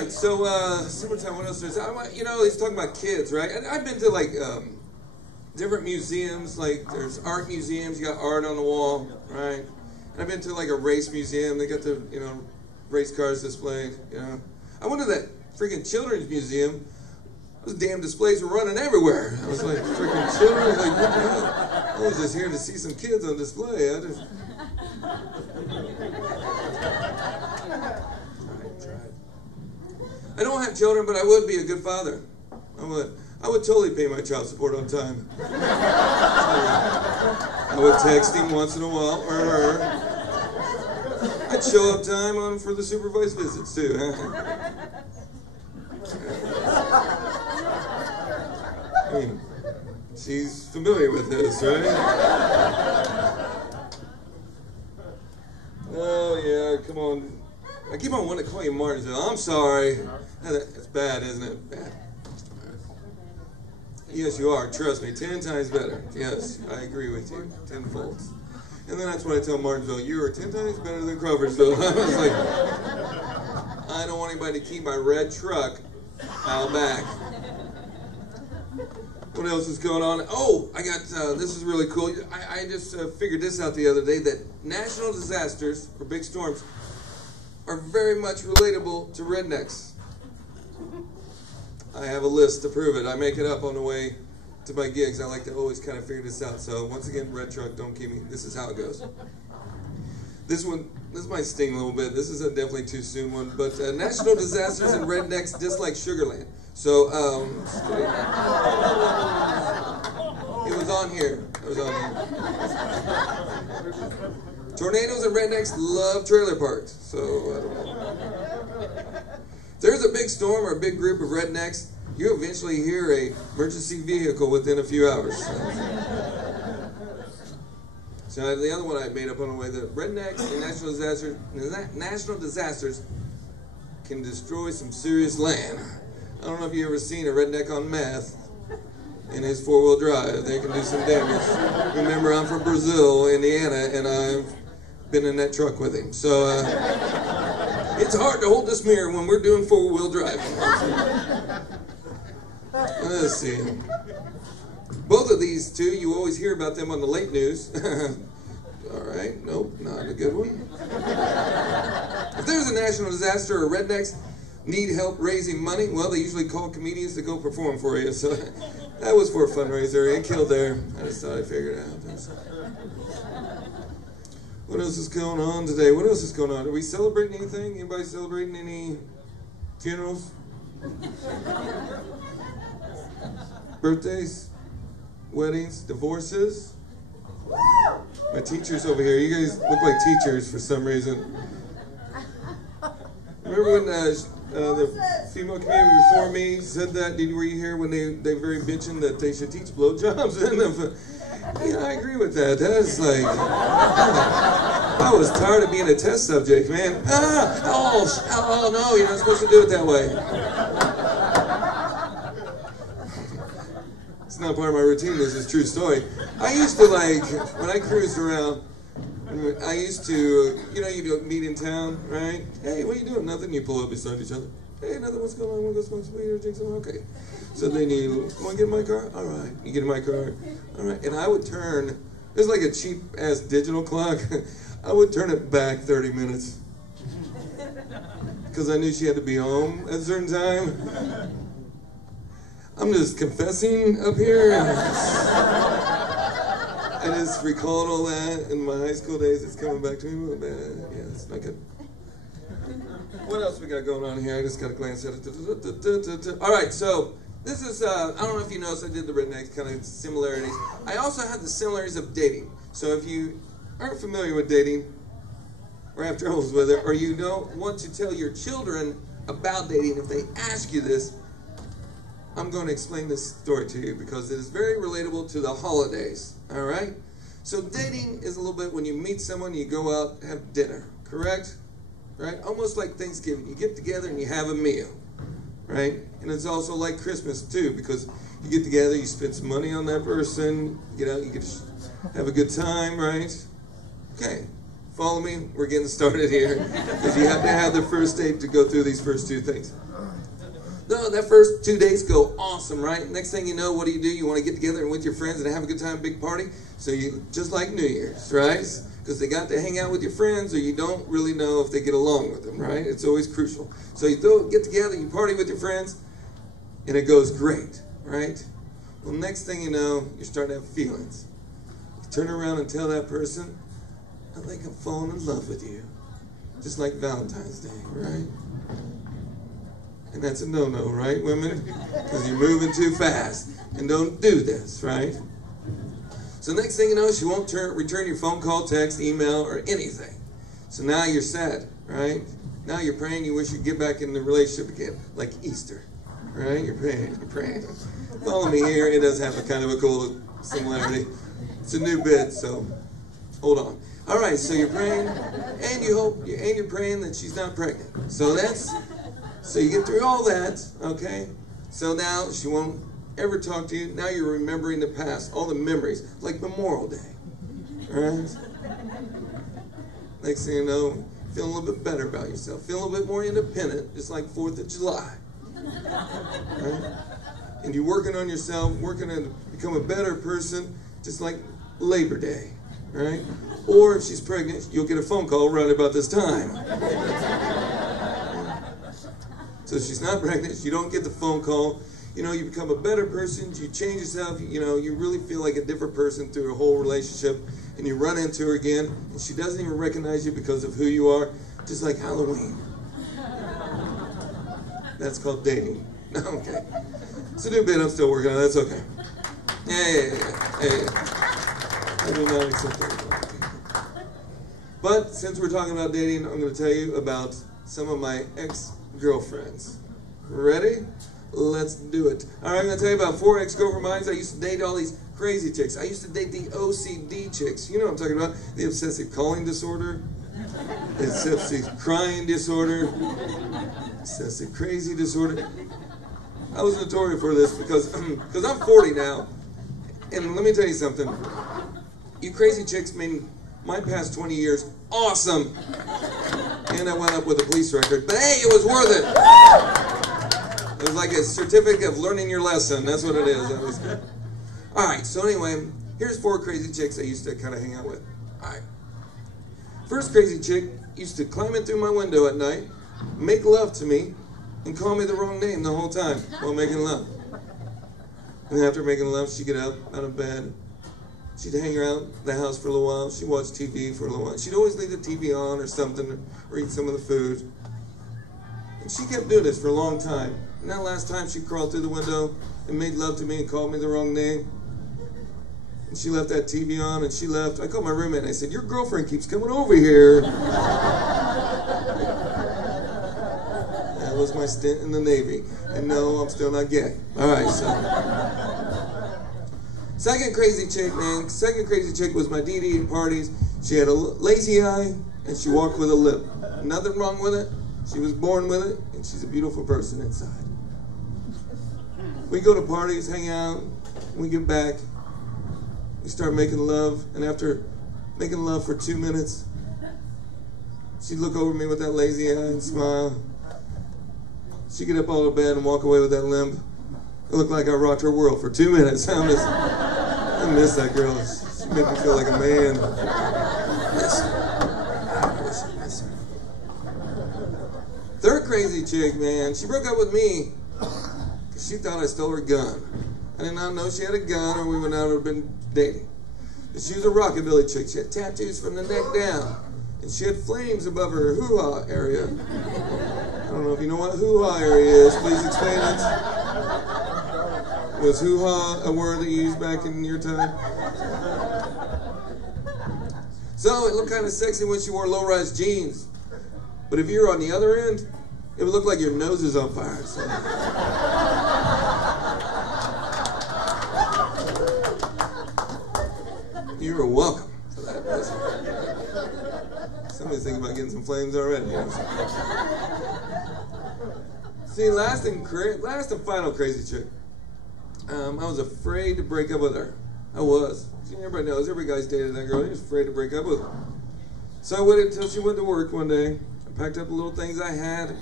right, so summertime, what else is there? You know, he's talking about kids, right? And I've been to like different museums, like there's art museums, you got art on the wall, right? And I've been to like a race museum, they got the, you know, race cars displayed, you know. I went to that freaking children's museum. Those damn displays were running everywhere. I was like, freaking children, I was like, what the hell? I was just here to see some kids on display. I don't have children, but I would be a good father. I would totally pay my child support on time. I would text him once in a while, or her. I'd show up time for the supervised visits, too. I mean, she's familiar with this, right? Oh, yeah, come on. I keep on wanting to call you Martinsville. I'm sorry. It's bad, isn't it? Bad. Yes, you are. Trust me. 10 times better. Yes, I agree with you. 10-fold. And then that's what I tell Martinsville. You are 10 times better than Crawfordsville. I was like, I don't want anybody to keep my red truck out back. What else is going on? Oh, I got, this is really cool. I just figured this out the other day, that national disasters, or big storms, are very much relatable to rednecks. I have a list to prove it. I make it up on the way to my gigs. I like to always kind of figure this out. So once again, red truck, don't keep me. This is how it goes. This might sting a little bit. This is a definitely too soon one. But national disasters and rednecks dislike Sugarland. So it was on here. It was on here. Tornadoes and rednecks love trailer parks. So I don't know. If there's a big storm or a big group of rednecks, you eventually hear a emergency vehicle within a few hours. So the other one I made up on the way, the rednecks and national disasters can destroy some serious land. I don't know if you've ever seen a redneck on meth in his four-wheel drive. They can do some damage. Remember, I'm from Brazil, Indiana, and I've been in that truck with him. So it's hard to hold this mirror when we're doing four-wheel driving. Let's see. Both of these two, you always hear about them on the late news. All right, nope, not a good one. If there's a national disaster or rednecks need help raising money, well, they usually call comedians to go perform for you. So that was for a fundraiser. It killed there. I just thought I'd figure it out. What else is going on today? What else is going on? Are we celebrating anything? Anybody celebrating any funerals? Birthdays? Weddings? Divorces? My teachers over here. You guys look like teachers for some reason. Remember when the female community before me said that? Were you here when they were very bitching that they should teach blowjobs? Yeah, I agree with that. That's like, I was tired of being a test subject, man. Oh no, you're not supposed to do it that way. It's not part of my routine. This is a true story. I used to, like, when I cruised around, I used to, you know, you meet in town, right? Hey, what are you doing? Nothing. You pull up beside each other. Hey, nothing. What's going on? Want to go smoke some weed or drink some? Okay. So then you want to get in my car? All right. You get in my car. All right. And I would turn, it was like a cheap-ass digital clock. I would turn it back 30 minutes. Because I knew she had to be home at a certain time. I'm just confessing up here. I just recalled all that in my high school days. It's coming back to me. Yeah, it's not good. What else we got going on here? I just got to glance at it. All right, so this is, I don't know if you noticed, I did the rednecks kind of similarities. I also have the similarities of dating. So if you aren't familiar with dating, or have troubles with it, or you don't want to tell your children about dating, if they ask you this, I'm going to explain this story to you because it is very relatable to the holidays, all right? So dating is a little bit when you meet someone, you go out, have dinner, correct? Right? Almost like Thanksgiving. You get together and you have a meal, right? And it's also like Christmas too, because you get together, you spend some money on that person, you know, you get to have a good time, right? Okay, follow me. We're getting started here because you have to have the first date to go through these first two things. No, that first 2 days go awesome, right? Next thing you know, what do? You want to get together and with your friends and have a good time, big party. So you just like New Year's, right? Because they got to hang out with your friends, or you don't really know if they get along with them, right? It's always crucial. So you get together, you party with your friends, and it goes great, right? Well, next thing you know, you're starting to have feelings. You turn around and tell that person, I think I'm falling in love with you. Just like Valentine's Day, right? And that's a no-no, right, women? Because you're moving too fast. And don't do this, right? So next thing you know, she won't return your phone call, text, email, or anything. So now you're sad, right? Now you're praying, you wish you'd get back in the relationship again, like Easter, right? You're praying. Follow me here. It does have a kind of a cool similarity. It's a new bit, so hold on. All right, so you're praying, and you're praying that she's not pregnant. So you get through all that, okay? So now she won't ever talk to you. Now you're remembering the past, all the memories, like Memorial Day, right? Next thing you know, feeling a little bit better about yourself, feeling a little bit more independent, just like 4th of July, right? And you're working on yourself, working to become a better person, just like Labor Day, right? Or if she's pregnant, you'll get a phone call right about this time. So if she's not pregnant, you don't get the phone call. You know, you become a better person, you change yourself, you know, you really feel like a different person through a whole relationship, and you run into her again, and she doesn't even recognize you because of who you are, just like Halloween. That's called dating. No, okay. It's a new bit I'm still working on, that's okay. Yeah. I do not accept that. But since we're talking about dating, I'm going to tell you about some of my ex-girlfriends. Ready? Let's do it. All right, I'm going to tell you about 4 ex-girlfriend of mine. I used to date all these crazy chicks. I used to date the OCD chicks. You know what I'm talking about? The obsessive calling disorder, the obsessive crying disorder, obsessive crazy disorder. I was notorious for this because I'm 40 now. And let me tell you something. You crazy chicks made my past 20 years awesome. And I wound up with a police record. But hey, it was worth it. It was like a certificate of learning your lesson. That's what it is. That was good. All right, so anyway, here's 4 crazy chicks I used to kind of hang out with. All right. First crazy chick used to climb in through my window at night, make love to me, and call me the wrong name the whole time while making love. And after making love, she'd get up out of bed. She'd hang around the house for a little while. She'd watch TV for a little while. She'd always leave the TV on or something, or eat some of the food. And she kept doing this for a long time. And that last time, she crawled through the window and made love to me and called me the wrong name. And she left that TV on, and she left. I called my roommate, and I said, your girlfriend keeps coming over here. That was my stint in the Navy. And no, I'm still not gay. All right, so. Second crazy chick, man. Second crazy chick was my DD at parties. She had a lazy eye, and she walked with a limp. Nothing wrong with it. She was born with it, and she's a beautiful person inside. We go to parties, hang out, we get back, we start making love, and after making love for 2 minutes, she'd look over me with that lazy eye and smile. She'd get up out of bed and walk away with that limp. It looked like I rocked her world for 2 minutes. I miss that girl. She made me feel like a man. Third crazy chick, man, she broke up with me because she thought I stole her gun. I did not know she had a gun, or we would not have been dating. But she was a rockabilly chick. She had tattoos from the neck down, and she had flames above her hoo-ha area. I don't know if you know what hoo-ha area is. Please explain it. Was hoo-ha a word that you used back in your time? So it looked kind of sexy when she wore low-rise jeans. But if you were on the other end, it would look like your nose is on fire. So. You were welcome for that. Somebody's thinking about getting some flames already. You know? See, last and final crazy chick. I was afraid to break up with her. I was. See, everybody knows. Every guy's dated that girl. He was afraid to break up with her. So I waited until she went to work one day. I packed up the little things I had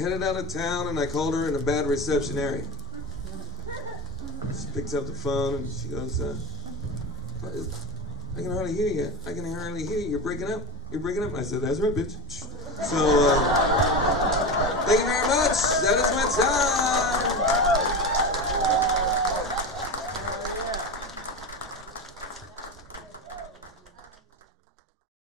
headed out of town, and I called her in a bad reception area. She picks up the phone, and she goes, I can hardly hear you. I can hardly hear you. You're breaking up. You're breaking up. And I said, that's right, bitch. So, thank you very much. That is my time.